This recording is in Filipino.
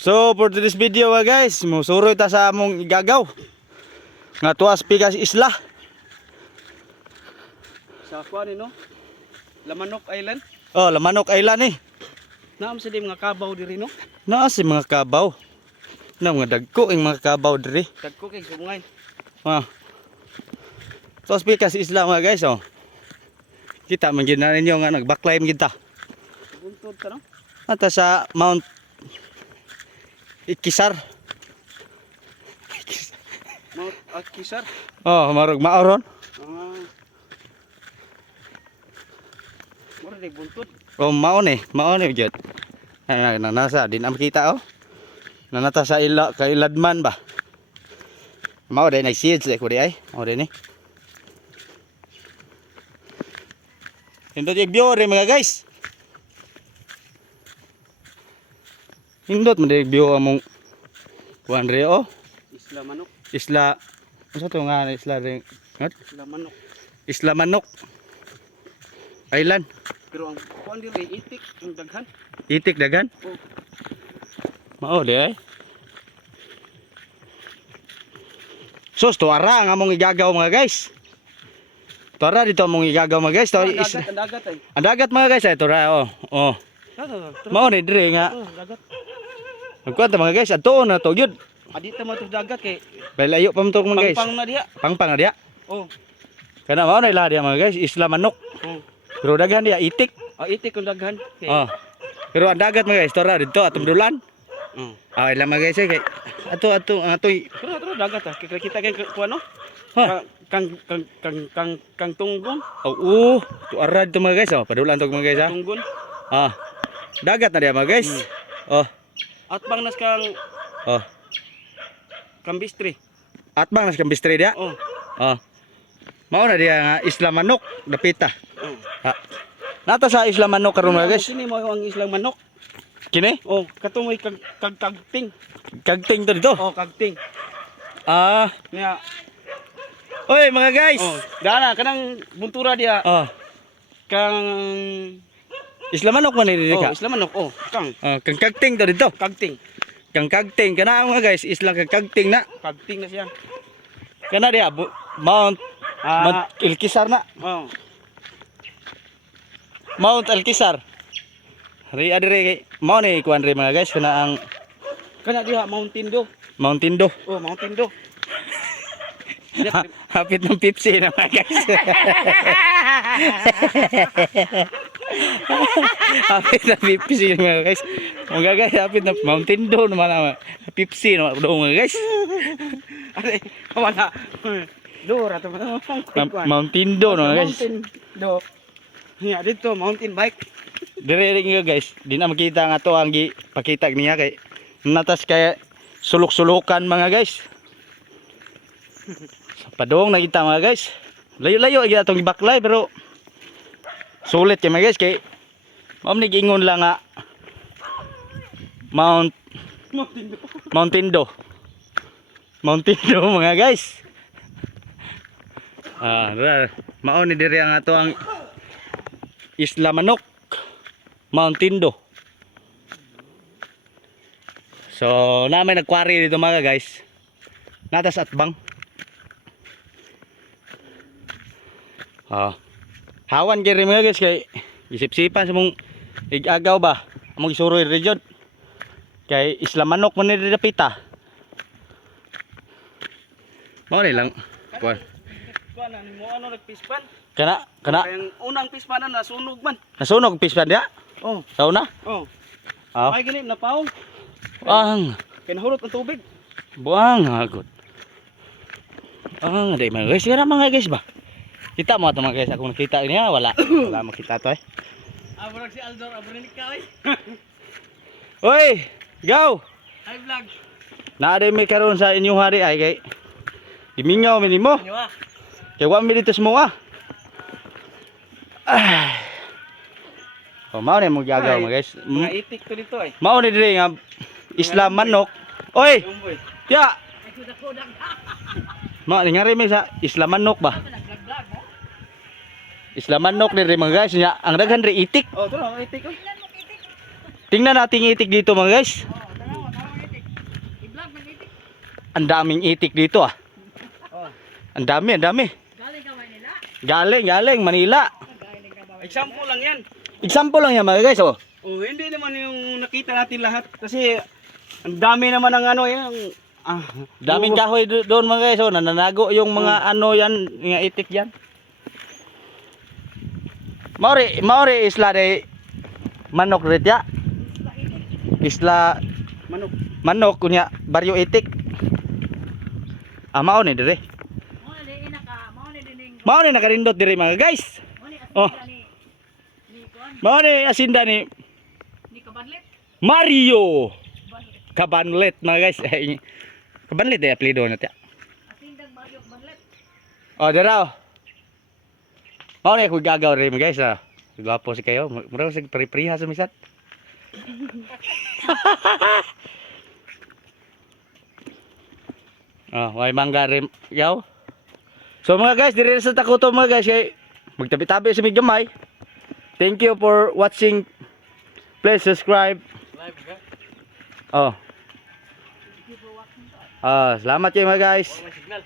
So for today's video guys, musuroy ta sa among igagaw nga tuas Pikas Isla. Sa kuan ni no? Lamanok Island. Oh, Lamanok Island eh. Naam sa di mga kabaw diri no? Naa si mga kabaw. Na mga dagko ang mga kabaw diri. Dagko kay sungay. Ah. Tuas Pikas Isla mga guys oh. Kita man gid na ninyo nga nagbackline kita. Buntod ka no? Ata sa Mount Ikisar. Mount Akisar. Oh, marog maoron. Ah. Mura di buntod. Oh, maon gyud. Nasa din am kita oh. Nanata sa ila kay Ladman ba. Mao day nag-seeds ko di ay. Mao day ni. Indot i-view rin mga guys. Indot man day view among kuan re oh. Isla Manok. Isla unsa to nga isla ring ngat? Isla Manok. Isla Manok Island. Pero ang kuan diri itik ang daghan. Itik dagan. Oh. Mao di ay. Sus to ara nga among igagaw mga guys. Tora dito among igagaw mga guys. To Ang dagat ay. ang dagat mga guys ay tora oh. Oh. Mao ni dire nga. Oh, dagat. Ang kwanta mga guys ato na to gyud. Adita mo to dagat kay Layo pa mo to mga guys. pangpang na diha. Pangpang na diya. Oh. Kana mao na ila diya mga guys, Isla Manok. Oh. Pero daghan diya itik. Itik ang daghan. Kay. Oh. Pero ang dagat mga guys, tora dito atong dulan. Oh. Ah, ila mga guys kay ato Pero dagat ah. Kaya kita kay kuan no? Ha. Kang tunggon. Oh, to ara dito mga guys oh, padulan to mga guys ha. Tunggon. Ah. Dagat na diya mga guys. Oh. At bang nas kang Oh. kambistri. Atbang nas kambistre diya. Oh. Oh. Mao na diya nga Isla Manok, dapita. Oh. Ha. Nata sa Isla Manok karon mga guys. Kini mo ang islang manok. Kini? Oh, katumoy kagting. Kagting to dito. Oh, kagting. Ah. Nya. Oy mga guys. Oh, dana kanang buntura dia Oh. kang Isla Manok man ni oh, ka. islang manok. Oh, kang Kang kagting to dito. kagting. Kang kagting kana mga guys, isla kang kagting na. Kagting na siya. Kana dia Mount Mount Ilkisar na. Oh. Mount Alkisar. Ri adire kay mao ni kuan ri mga guys kana ang Kana diha Mountain Dew. Mountain Dew. Oh, Mountain Dew. Hapit ng Pepsi na mga guys. Hapit ng Pepsi mga guys. Mga guys, hapit ng Mountain Dew naman ang Pepsi naman daw mga guys. Are, wala. Dora to man. Mountain Dew mga guys. Mountain Dew. Ya dito mountain bike. Dire nga guys, di na makita nga to ang gipakita niya kay natas kay sulok-sulukan mga guys. Sa padong nakita mga guys. Layo-layo gyud atong gibaklay pero sulit kay mga guys kay mao ni giingon lang nga Mountain Dew. Mountain Dew mga guys. Ah, mao ni dire ang ato ang Isla Manok. Mountain Dew. So, namin nagkwari dito mga guys. Natas atbang. Hawan kay mga guys kay isip-sipan sa mong igagaw ba. Among isuroy region. Kay Isla Manok man ni dapita. Mao ni lang. Kuan. Kuan mo ano nagpispan? Kana Ang unang pispan na nasunog man. nasunog pispan dia. Oh. Sa una? Oh. Ah. Ay gani napaong. Ang Kinahurot ang tubig. buang agad. Ang day mga guys, sira mga guys ba. Kita mo ato mga guys, ako nakita niya wala. Wala makita to eh. Abrag si Aldor abrinik ka oy. Oy, go. Hi vlog. Naa day mi karon sa inyong hari ay kay gimingaw mi nimo. Ano ah? Kay wa mi dito sa mga. Oh, mao ni mo gagaw mga guys. Mga itik to dito ay. Mao ni dire nga Isla Manok. Oy, Jumboy. ya. Mao ni ngari mi sa Isla Manok ba? Isla Manok dire mga guys nya. Ang daghan ri itik. Oh, to itik oh. Tingnan natin yung itik dito mga guys. Ang daming itik dito ah. Oh. Ang dami, ang dami. Galing ka Manila? Galing Manila. Galing ka ba? Example lang yan. Example lang yan mga guys oh. Oh, hindi naman yung nakita natin lahat kasi ang dami naman ng ano yan. Daming kahoy doon mga guys oh. Nananago yung mga ano yan, mga itik yan. Maori isla de manok ritya. Isla manok. manok kunya baryo itik. Mao ni dire. Mo na din ka, mo na din Mao ni nakarindot dire mga guys. mo ni Oh. ni kon, Mao ni asinda ni ni kabadlit. Mario Cabanlet mga guys. Cabanlet ay apelyido na tiya. Asindag Mario Kabadlit. Oh, daraw. Mao ni ko gagaw rin mga guys ah. Gwapo si kayo. Mura sig pripriha sa misat. May mangga rin yaw. So mga guys, dire sa takuto mga guys kay magtabi-tabi sa medyo may. Thank you for watching. Please subscribe. Live ka? Oh. Salamat kayo mga guys. May signal.